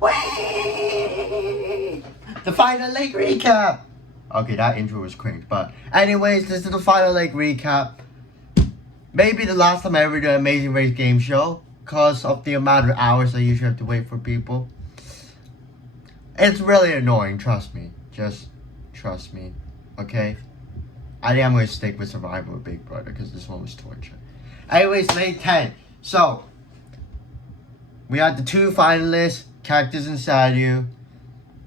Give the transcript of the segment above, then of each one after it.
Wait! The final leg recap! Okay, that intro was cringe, but anyways, this is the final leg recap. Maybe the last time I ever did an Amazing Race game show, because of the amount of hours I usually have to wait for people. It's really annoying, trust me. Just trust me, okay? I think I'm going to stick with Survivor with Big Brother, because this one was torture. Anyways, leg 10. So, we had the two finalists, Cactus and Sadu.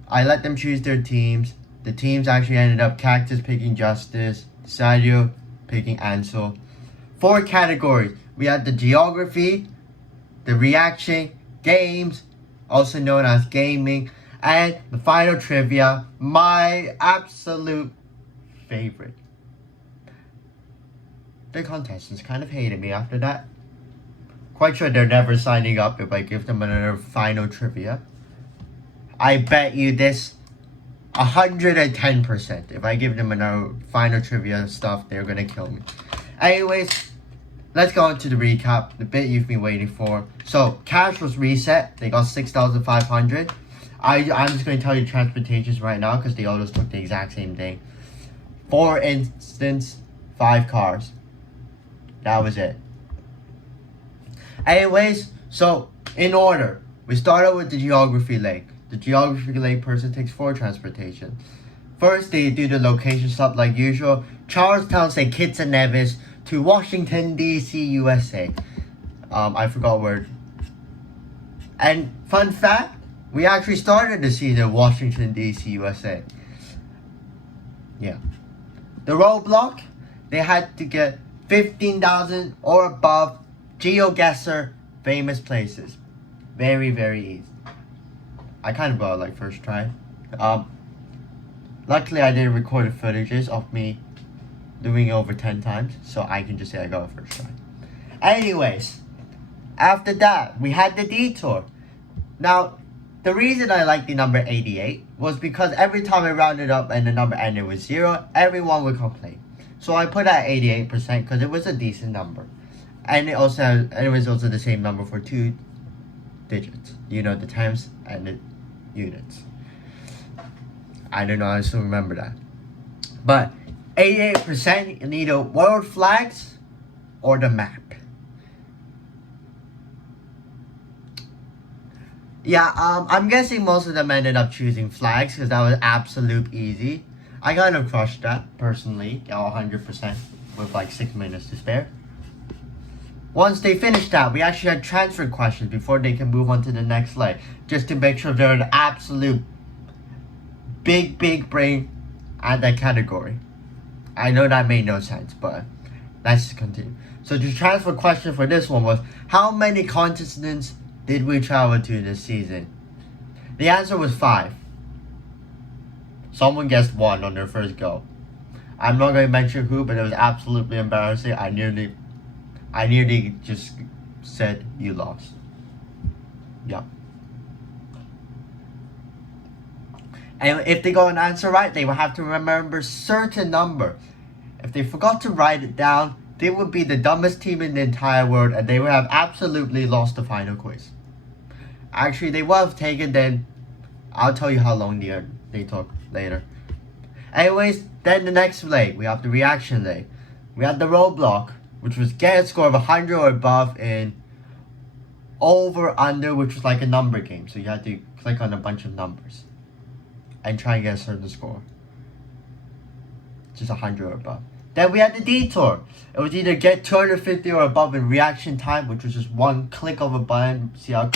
I let them choose their teams. The teams actually ended up Cactus picking Justice, Sadu picking Ansel. 4 categories. We had the geography, the reaction, games, also known as gaming, and the final trivia, my absolute favorite. The contestants kind of hated me after that. Quite sure they're never signing up if I give them another final trivia. I bet you this 110%. If I give them another final trivia stuff, they're gonna kill me. Anyways, let's go into the recap, the bit you've been waiting for. So, cash was reset. They got 6,500. I'm just going to tell you transportations right now because they all just took the exact same day. For instance, 5 cars. That was it. Anyways, so in order, we started with the geography lake. The geography lake person takes 4 transportation. First, they do the location stop like usual. Charlestown, St. Kitts and Nevis to Washington, D.C., USA. I forgot word. And fun fact, we actually started the season in Washington, D.C., USA. Yeah. The roadblock, they had to get 15,000 or above GeoGuessr famous places. Very, very easy. I kind of got it like first try. Luckily I didn't record the footages of me doing it over 10 times, so I can just say I got it first try. Anyways, after that, we had the detour. Now, the reason I like the number 88 was because every time I rounded up and the number ended with 0, everyone would complain. So I put at 88% because it was a decent number. And it was also the same number for 2 digits. You know, the times and the units. I don't know, I still remember that. But 88% in either world flags or the map. Yeah, I'm guessing most of them ended up choosing flags because that was absolute easy. I kind of crushed that, personally, 100% with like 6 minutes to spare. Once they finished that, we actually had transfer questions before they can move on to the next leg, just to make sure they're an absolute big brain at that category. I know that made no sense, but let's continue. So the transfer question for this one was, how many continents did we travel to this season? The answer was 5. Someone guessed 1 on their first go. I'm not going to mention who, but it was absolutely embarrassing. I nearly just said you lost. Yeah. And if they got an answer right, they would have to remember a certain number. If they forgot to write it down, they would be the dumbest team in the entire world and they would have absolutely lost the final quiz. Actually, they would have taken then. I'll tell you how long they took later. Anyways, then the next leg, we have the reaction leg. We have the roadblock, which was get a score of 100 or above in over under, which was like a number game. So you had to click on a bunch of numbers and try and get a certain score. Just 100 or above. Then we had the detour. It was either get 250 or above in reaction time, which was just one click of a button, see how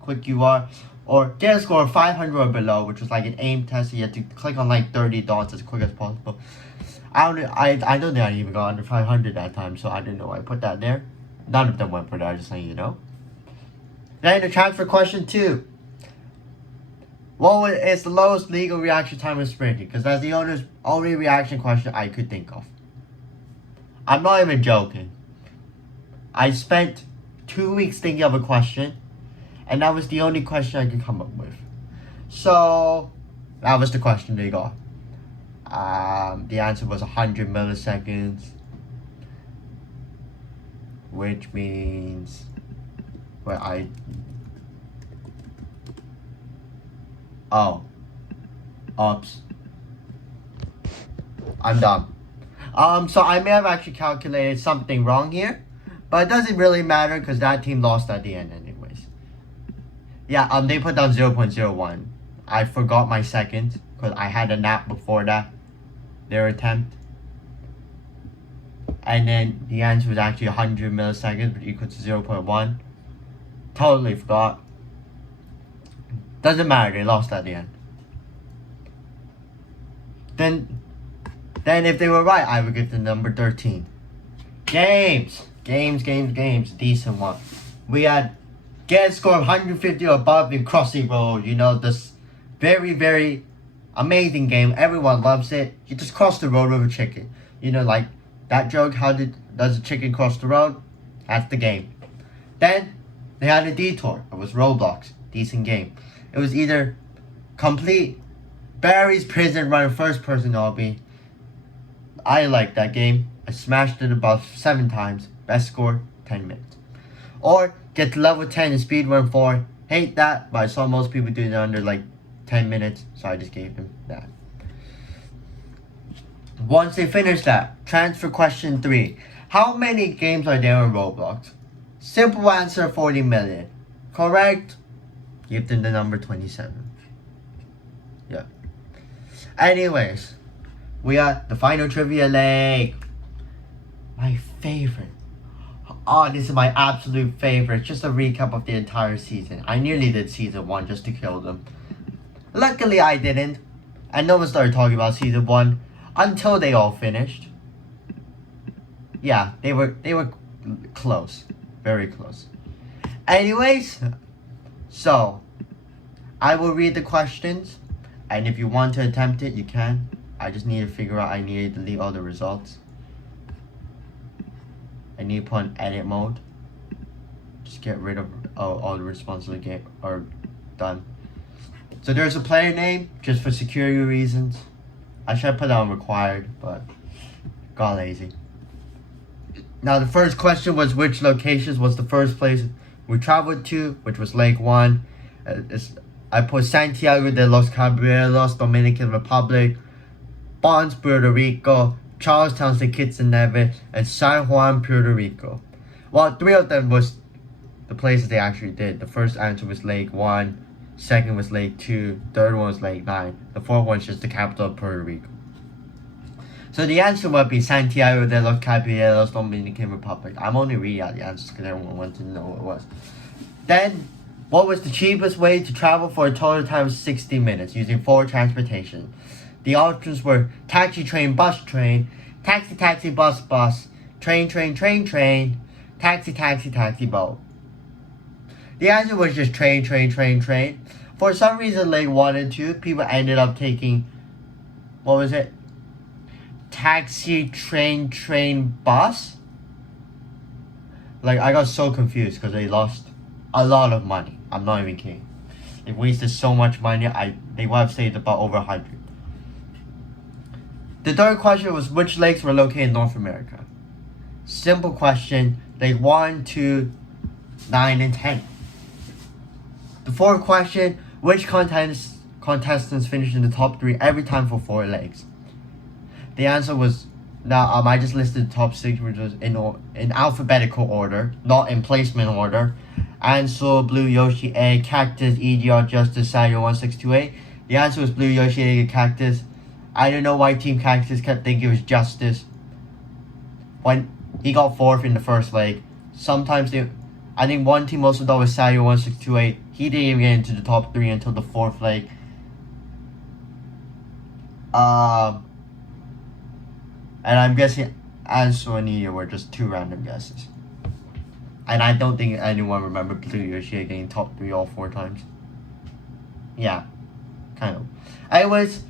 quick you are, or get a score of 500 or below, which was like an aim test, so you had to click on like 30 dots as quick as possible. I don't think I even got under 500 that time, so I didn't know why I put that there. None of them went for that, just letting you know. Then the transfer question 2. What is the lowest legal reaction time in sprinting? Because that's the only reaction question I could think of. I'm not even joking. I spent 2 weeks thinking of a question, and that was the only question I could come up with. So, that was the question they got. The answer was 100 milliseconds. Which means... Where oh, oops, I'm dumb. So I may have actually calculated something wrong here, but it doesn't really matter because that team lost at the end anyways. Yeah, they put down 0.01. I forgot my seconds because I had a nap before that, their attempt. And then the answer was actually 100 milliseconds, which equals to 0.1. Totally forgot. Doesn't matter, they lost at the end. Then if they were right, I would give the number 13. Games. Decent one. We had get a score of 150 or above in Crossy Road. You know, this very, very amazing game. Everyone loves it. You just cross the road with a chicken. You know, like that joke, does a chicken cross the road? That's the game. Then they had a detour. It was Roblox. Decent game. It was either complete Barry's Prison Run first person obby. I like that game. I smashed it about 7 times. Best score, 10 minutes. Or get to level 10 in speedrun 4. Hate that, but I saw most people doing it under like 10 minutes, so I just gave him that. Once they finish that, transfer question 3. How many games are there in Roblox? Simple answer, 40 million. Correct? Give them the number 27. Yeah. Anyways, we got the final trivia leg. My favorite. Oh, this is my absolute favorite. Just a recap of the entire season. I nearly did season 1 just to kill them. Luckily I didn't. And no one started talking about season 1 until they all finished. Yeah, they were close. Very close. Anyways, so I will read the questions, and if you want to attempt it, you can. I just need to figure out I need to delete all the results. I need to put on edit mode. Just get rid of all the responses again are done. So there's a player name just for security reasons. I should put that on required, but got lazy. Now the first question was which locations was the first place we traveled to, which was Lake 1. I put Santiago de los Caballeros, Dominican Republic, Bonds, Puerto Rico, Charlestown, St. Kitts and Nevis, and San Juan, Puerto Rico. Well, 3 of them was the places they actually did. The first answer was Lake 1, second was Lake 2, third one was Lake 9, the fourth one is just the capital of Puerto Rico. So the answer would be Santiago de los Caballeros, Dominican Republic. I'm only reading out the answers because everyone wanted to know what it was. Then, what was the cheapest way to travel for a total time of 60 minutes using 4 transportation? The options were taxi, train, bus, train, taxi, taxi, bus, bus, train, train, train, train, taxi, taxi, taxi, boat. The answer was just train, train, train, train. For some reason, Lake 1 and 2, people ended up taking, what was it? Taxi, train, train, bus? Like, I got so confused because they lost a lot of money. I'm not even kidding. They wasted so much money, they would have saved about over 100. The third question was which lakes were located in North America? Simple question. Lake 1, 2, 9, and 10. The fourth question, which contestants finished in the top 3 every time for 4 legs? The answer was, I just listed the top 6, which was in alphabetical order, not in placement order. Ansel, Blue, Yoshi, Egg, Cactus, EGR, Justice, Samuel 1628. The answer was Blue, Yoshi, Egg, and Cactus. I don't know why Team Cactus kept thinking it was Justice. When he got 4th in the first leg. Sometimes I think one team also thought was Samuel 1628. He didn't even get into the top 3 until the 4th leg. And I'm guessing Ansel and Nia were just 2 random guesses. And I don't think anyone remembered Blue Yoshi getting top 3 all 4 times. Yeah, kind of. Anyways,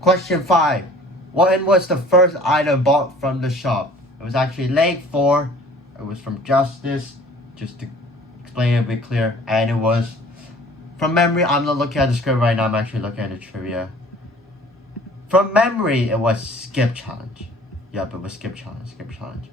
question 5. What was the first item bought from the shop? It was actually leg 4. It was from Justice, just to explain it a bit clear. And it was, from memory, I'm not looking at the script right now, I'm actually looking at the trivia. From memory, it was Skip Challenge. Yep, it was Skip Challenge.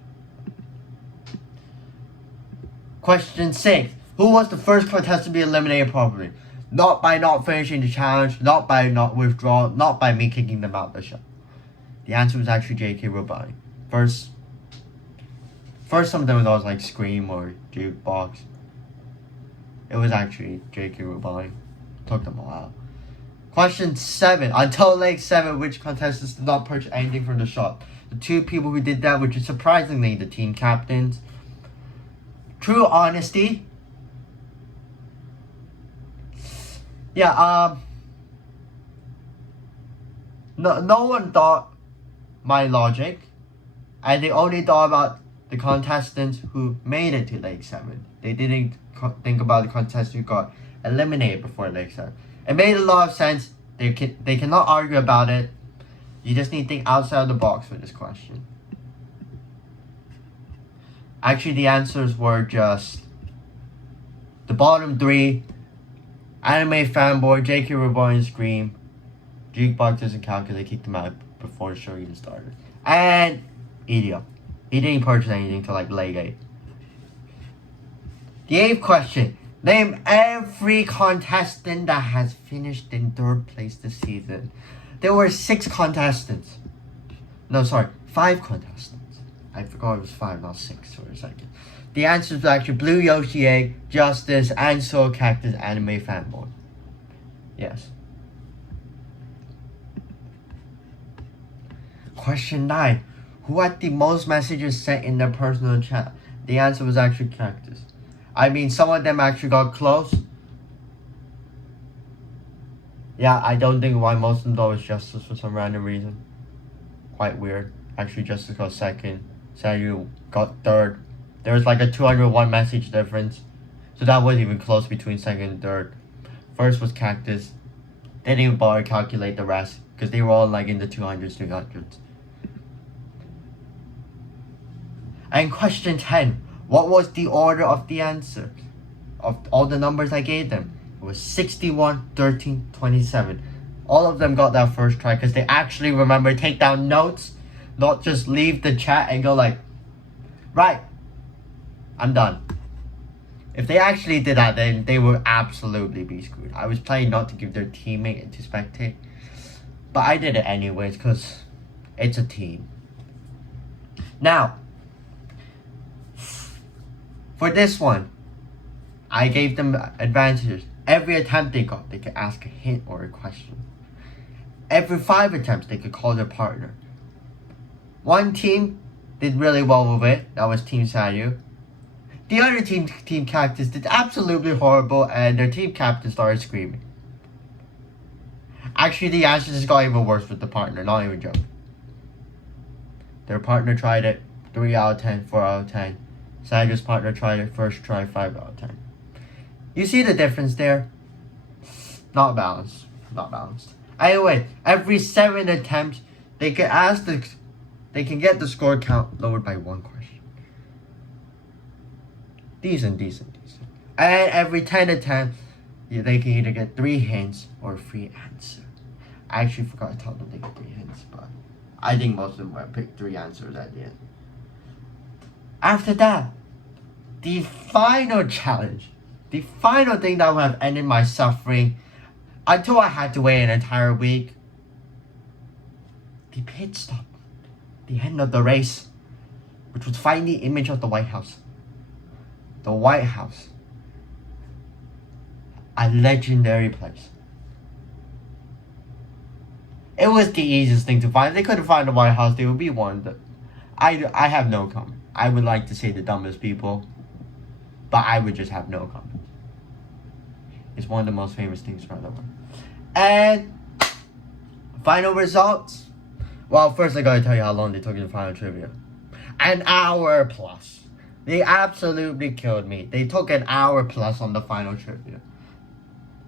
Question 6. Who was the first contestant to be eliminated properly? Not by not finishing the challenge, not by not withdraw, not by me kicking them out of the show. The answer was actually J.K. Rowling. First some of them was like Scream or Jukebox. It was actually J.K. Rowling. Took them a while. Question 7. Until leg 7, which contestants did not purchase anything from the shop? The 2 people who did that, which is surprisingly the team captains. True honesty. Yeah, no one thought my logic, and they only thought about the contestants who made it to leg 7. They didn't think about the contestants who got eliminated before leg 7. It made a lot of sense. They cannot argue about it. You just need to think outside of the box for this question. Actually, the answers were just the bottom 3. Anime Fanboy, J.K. Rowling, Scream. Jukebox doesn't count because they kicked him out before the show even started. And Idiot. He didn't purchase anything till like leg 8. The 8th question. Name every contestant that has finished in 3rd place this season. There were 6 contestants. No, sorry, 5 contestants. I forgot it was 5, not 6 for a second. The answers were actually Blue Yoshi Egg, Justice, and Soul Cactus Anime Fanboy. Yes. Question 9. Who had the most messages sent in their personal chat? The answer was actually Cactus. I mean, some of them actually got close. Yeah, I don't think why most of them thought was Justice for some random reason. Quite weird. Actually, Justice got 2nd. Sayu got 3rd. There was like a 201 message difference. So that wasn't even close between 2nd and 3rd. First was Cactus. They didn't even bother to calculate the rest, because they were all like in the 200s, 300s. And question 10. What was the order of the answer? Of all the numbers I gave them? It was 61, 13, 27. All of them got that first try because they actually remember, take down notes. Not just leave the chat and go like, right, I'm done. If they actually did that, then they would absolutely be screwed. I was playing not to give their teammate to spectate. But I did it anyways because it's a team. Now, for this one, I gave them advantages. Every attempt they got, they could ask a hint or a question. Every 5 attempts, they could call their partner. One team did really well with it. That was Team Sayu. The other team, Team Cactus, did absolutely horrible, and their team captain started screaming. Actually, the answers just got even worse with the partner, not even joking. Their partner tried it, 3 out of 10, 4 out of 10. Sayu's partner tried it, first try, 5 out of 10. You see the difference there? Not balanced. Not balanced. Anyway, every 7 attempts, they can get the score count lowered by 1 question. Decent. And every 10 attempts, they can either get 3 hints or a free answer. I actually forgot to tell them they get 3 hints, but I think most of them will pick 3 answers at the end. After that, the final challenge, the final thing that would have ended my suffering until I had to wait an entire week. The pit stop, the end of the race, which was find the image of the White House. The White House, a legendary place. It was the easiest thing to find. If they couldn't find the White House, they would be one. I have no comment. I would like to say the dumbest people, but I would just have no comment. It's one of the most famous things around the world. And final results. Well, first I gotta tell you how long they took in the final trivia. An hour plus. They absolutely killed me. They took an hour plus on the final trivia.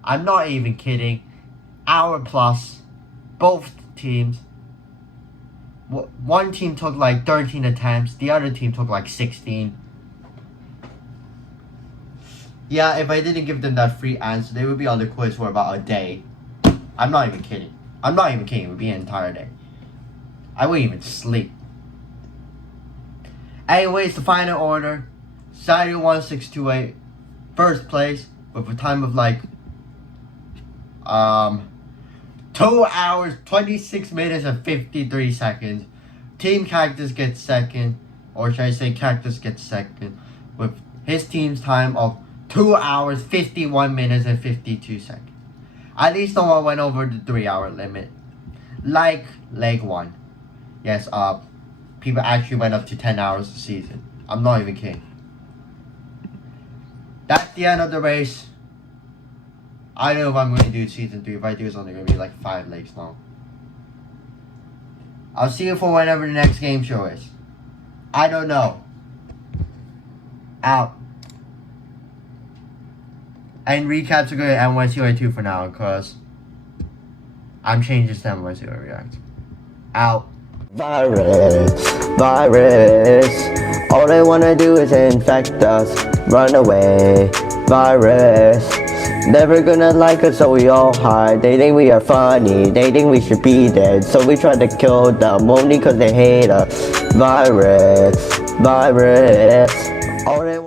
I'm not even kidding. Hour plus. Both teams. One team took like 13 attempts. The other team took like 16. Yeah, if I didn't give them that free answer, they would be on the quiz for about a day. I'm not even kidding. It would be an entire day. I wouldn't even sleep. Anyways, the final order. Sayu 1628. first place with a time of like 2 hours, 26 minutes and 53 seconds. Team Cactus gets second, or should I say Cactus gets second, with his team's time of 2 hours, 51 minutes and 52 seconds. At least no one went over the 3-hour limit. Like leg 1. Yes, people actually went up to 10 hours a season. I'm not even kidding. That's the end of the race. I don't know if I'm going to do season 3. If I do, it's only going to be like 5 legs long. I'll see you for whenever the next game show is. I don't know. Out. And recaps are good at MYCY 2 for now, because I'm changing this to MYCY React. Out. Virus. All they wanna do is infect us. Run away. Virus. Never gonna like us, so we all hide. They think we are funny. They think we should be dead. So we try to kill them only cause they hate us. Virus. All they